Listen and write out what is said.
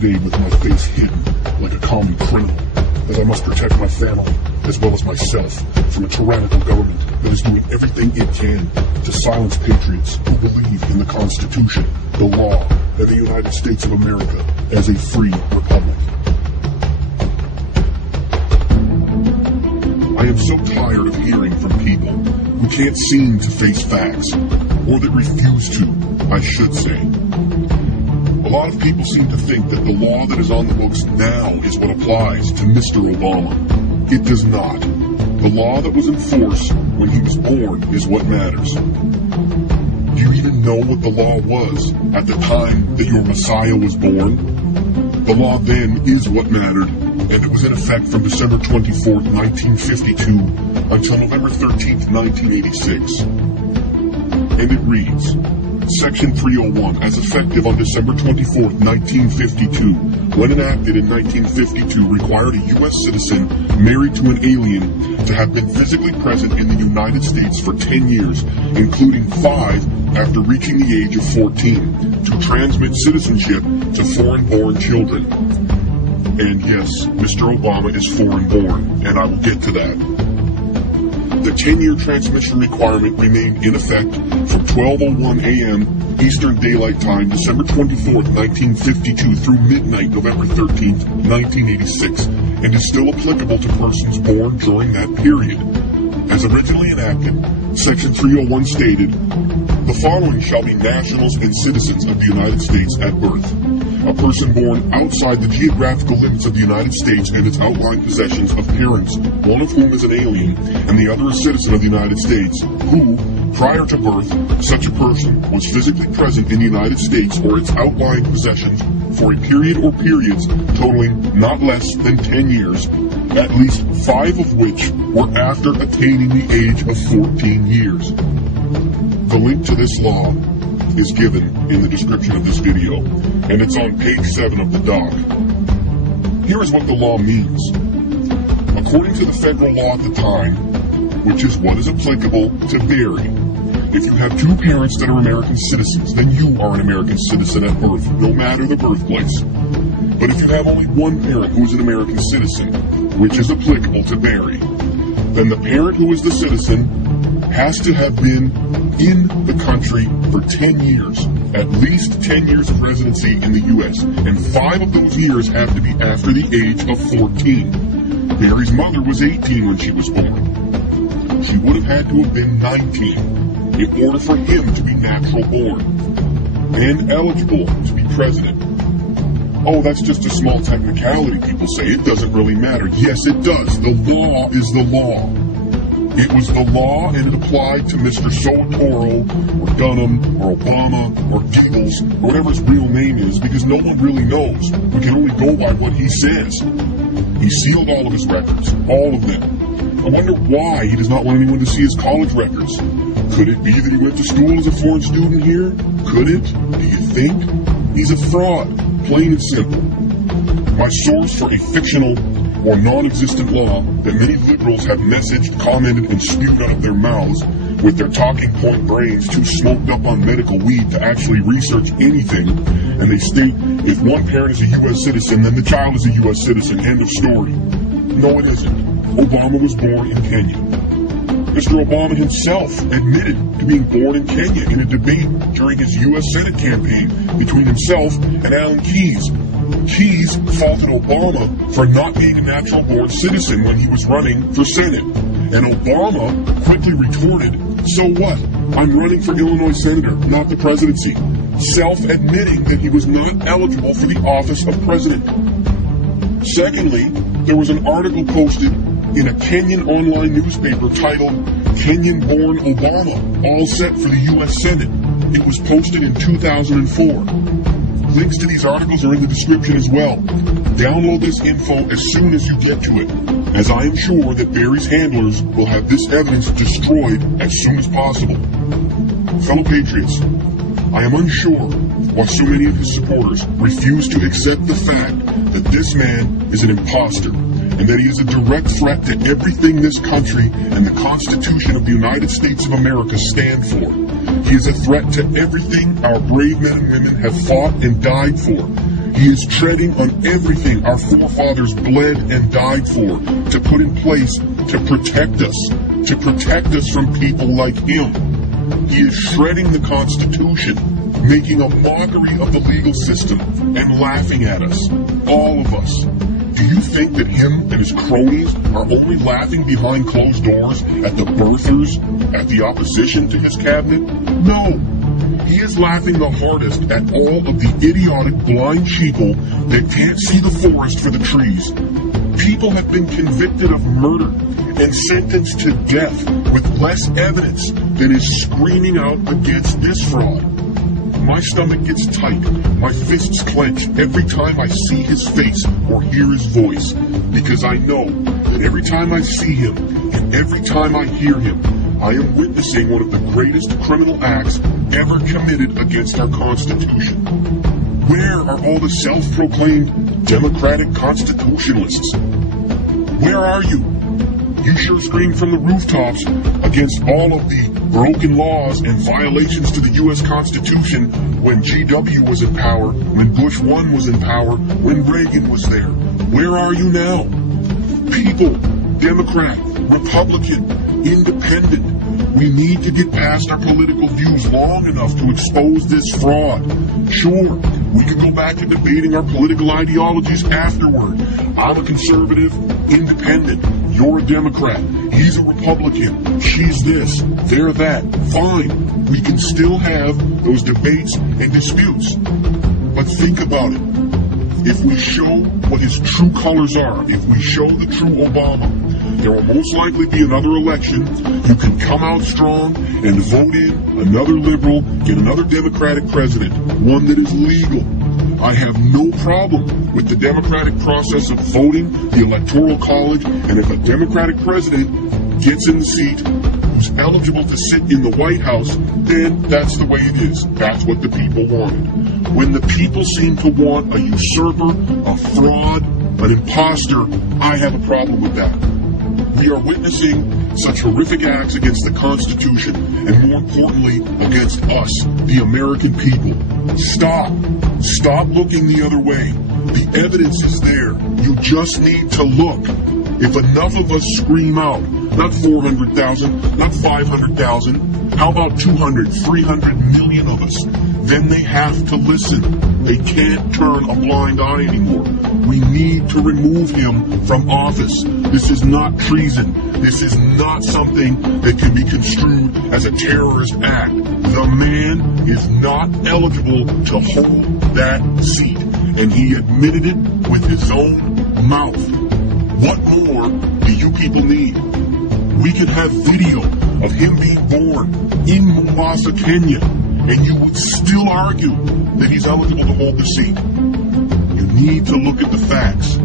day with my face hidden like a common criminal, as I must protect my family, as well as myself, from a tyrannical government that is doing everything it can to silence patriots who believe in the Constitution, the law, and the United States of America as a free republic. I am so tired of hearing from people who can't seem to face facts, or that refuse to, I should say. A lot of people seem to think that the law that is on the books now is what applies to Mr. Obama. It does not. The law that was in force when he was born is what matters. Do you even know what the law was at the time that your Messiah was born? The law then is what mattered, and it was in effect from December 24th, 1952 until November 13th, 1986. And it reads, Section 301, as effective on December 24th, 1952, when enacted in 1952, required a U.S. citizen married to an alien to have been physically present in the United States for 10 years, including 5 after reaching the age of 14, to transmit citizenship to foreign-born children. And yes, Mr. Obama is foreign-born, and I will get to that. The 10-year transmission requirement remained in effect from 12:01 a.m. Eastern Daylight Time, December 24th, 1952 through midnight, November 13th, 1986, and is still applicable to persons born during that period. As originally enacted, Section 301 stated, "The following shall be nationals and citizens of the United States at birth. A person born outside the geographical limits of the United States and its outlying possessions of parents, one of whom is an alien, and the other a citizen of the United States, who, prior to birth, such a person was physically present in the United States or its outlying possessions for a period or periods totaling not less than 10 years, at least 5 of which were after attaining the age of 14 years. The link to this law is given in the description of this video, and it's on page 7 of the doc. Here is what the law means. According to the federal law at the time, which is what is applicable to Barry, if you have 2 parents that are American citizens, then you are an American citizen at birth, no matter the birthplace. But if you have only 1 parent who is an American citizen, which is applicable to Barry, then the parent who is the citizen has to have been in the country for 10 years, at least 10 years of residency in the U.S., and 5 of those years have to be after the age of 14. Barry's mother was 18 when she was born. She would have had to have been 19 in order for him to be natural born and eligible to be president. Oh, that's just a small technicality, people say. It doesn't really matter. Yes, it does. The law is the law. It was the law, and it applied to Mr. Soetoro, or Dunham, or Obama, or Giggles, or whatever his real name is, because no one really knows. We can only go by what he says. He sealed all of his records, all of them. I wonder why he does not want anyone to see his college records. Could it be that he went to school as a foreign student here? Could it? Do you think? He's a fraud, plain and simple. My source for a fictional or non-existent law that many liberals have messaged, commented, and spewed out of their mouths with their talking point brains too smoked up on medical weed to actually research anything, and they state if one parent is a U.S. citizen, then the child is a U.S. citizen, end of story. No, it isn't. Obama was born in Kenya. Mr. Obama himself admitted to being born in Kenya in a debate during his U.S. Senate campaign between himself and Alan Keyes. Keyes faulted Obama for not being a natural-born citizen when he was running for Senate. And Obama quickly retorted, "So what? I'm running for Illinois senator, not the presidency," self-admitting that he was not eligible for the office of president. Secondly, there was an article posted in a Kenyan online newspaper titled "Kenyan-Born Obama, All Set for the U.S. Senate." It was posted in 2004. Links to these articles are in the description as well. Download this info as soon as you get to it, as I am sure that Barry's handlers will have this evidence destroyed as soon as possible. Fellow patriots, I am unsure why so many of his supporters refuse to accept the fact that this man is an imposter, and that he is a direct threat to everything this country and the Constitution of the United States of America stand for. He is a threat to everything our brave men and women have fought and died for. He is treading on everything our forefathers bled and died for, to put in place to protect us from people like him. He is shredding the Constitution, making a mockery of the legal system, and laughing at us, all of us. Do you think that him and his cronies are only laughing behind closed doors at the birthers, at the opposition to his cabinet? No. He is laughing the hardest at all of the idiotic blind sheeple that can't see the forest for the trees. People have been convicted of murder and sentenced to death with less evidence than is screaming out against this fraud. My stomach gets tight, my fists clench every time I see his face or hear his voice, because I know that every time I see him and every time I hear him, I am witnessing one of the greatest criminal acts ever committed against our Constitution. Where are all the self-proclaimed Democratic constitutionalists? Where are you? You sure screamed from the rooftops against all of the broken laws and violations to the U.S. Constitution when GW was in power, when Bush 1 was in power, when Reagan was there. Where are you now? People, Democrat, Republican, Independent, we need to get past our political views long enough to expose this fraud. Sure, we can go back to debating our political ideologies afterward. I'm a conservative, independent. You're a Democrat. He's a Republican. She's this. They're that. Fine. We can still have those debates and disputes. But think about it. If we show what his true colors are, if we show the true Obama, there will most likely be another election. You can come out strong and vote in another liberal, get another Democratic president, one that is legal. I have no problem with the democratic process of voting, the Electoral College, and if a Democratic president gets in the seat who's eligible to sit in the White House, then that's the way it is. That's what the people wanted. When the people seem to want a usurper, a fraud, an imposter, I have a problem with that. We are witnessing such horrific acts against the Constitution, and more importantly, against us, the American people. Stop. Stop looking the other way. The evidence is there. You just need to look. If enough of us scream out, not 400,000, not 500,000, how about 200, 300 million of us? Then they have to listen. They can't turn a blind eye anymore. We need to remove him from office. This is not treason. This is not something that can be construed as a terrorist act. The man is not eligible to hold that seat, and he admitted it with his own mouth. What more do you people need? We could have video of him being born in Mombasa, Kenya, and you would still argue that he's eligible to hold the seat. You need to look at the facts.